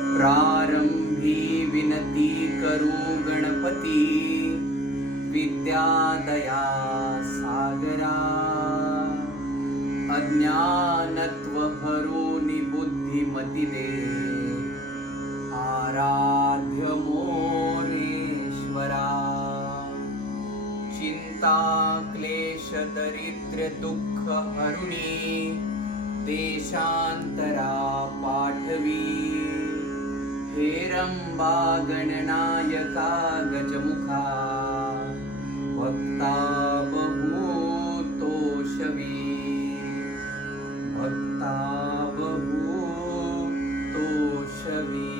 प्रारंभी विनती करू गणपती। विद्यादया सागरा। अज्ञानत्व हरुनि बुद्धिमतिदे आराध्य मोरेश्वरा। चिंता क्लेश दरिद्र दुःख हरुणी देशांतरा पाठवी। हेरंबा गणनायका गजमुखा। भक्ता तोषवी भक्ता तोषवी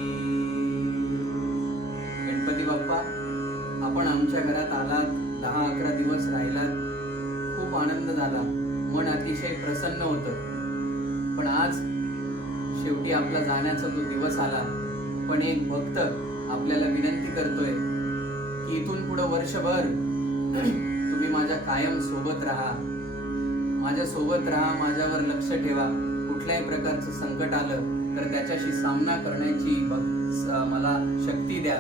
गणपती बाप्पा आपण आमच्या घरात आलात दहा अकरा दिवस राहिलात. खूप आनंद झाला. मन अतिशय प्रसन्न होतं. पण आज शेवटी आपला जाण्याचा तो दिवस आला पण एक भक्त आपल्याला विनंती करतोय की इथून पुढं वर्षभर तुम्ही माझ्या कायम सोबत राहा. माझ्या सोबत राहा माझ्यावर लक्ष ठेवा. कुठल्याही प्रकारचं संकट आलं तर त्याच्याशी सामना करण्याची मला शक्ती द्या.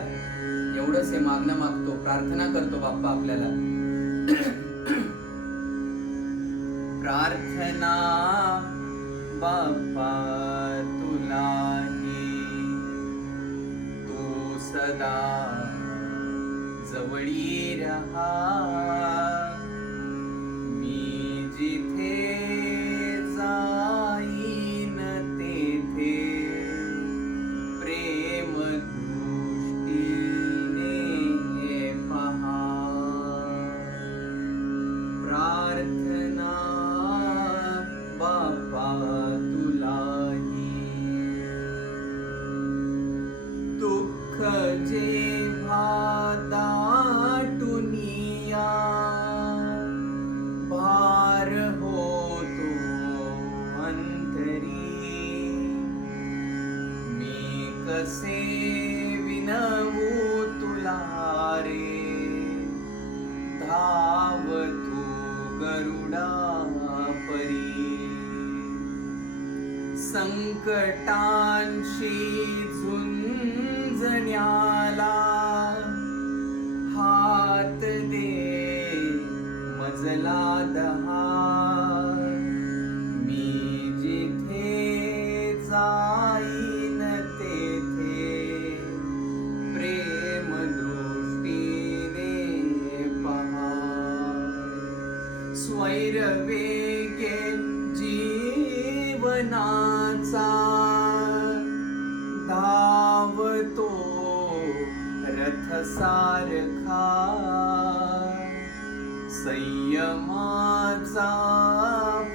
एवढंच हे मागणं मागतो प्रार्थना करतो बाप्पा आपल्याला. प्रार्थना बाप्पा. सदा जवळी रहा जे दुःख जेव्हा दाटुनिया भार होतो अंतरी। मी कसे विनवू तुला रे? धाव तू गरुडा परी। संकटांशी स्वैर जीवनाचा धावतो रथ सारखा संयमाचा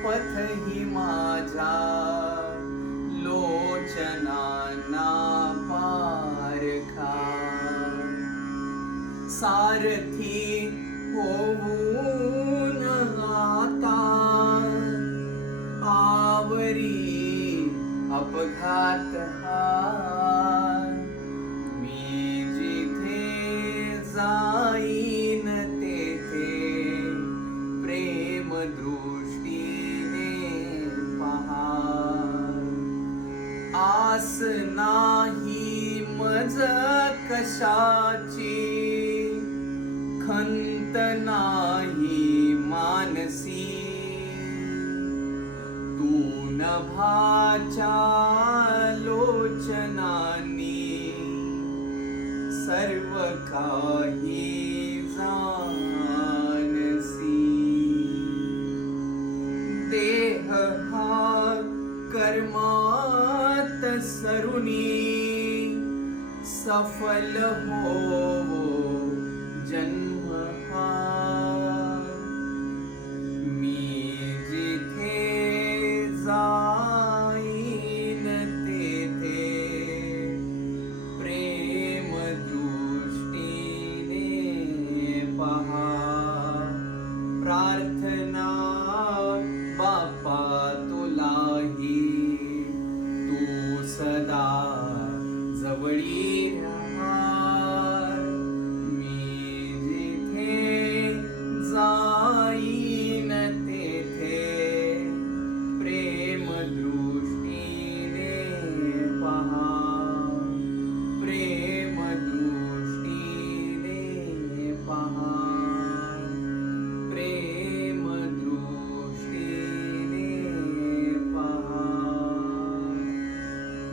पथही माझ्या लोचनाना पारखा. सारथी होऊ आवरी अपघात हा मी जिथे जाईन तेथे प्रेम दृष्टीने पहा आस नाही मज कशाची खंत नाही प्रभाच्या लोचनानी सर्व काही जाणसी. देह हा कर्मात सरुनी सफल हो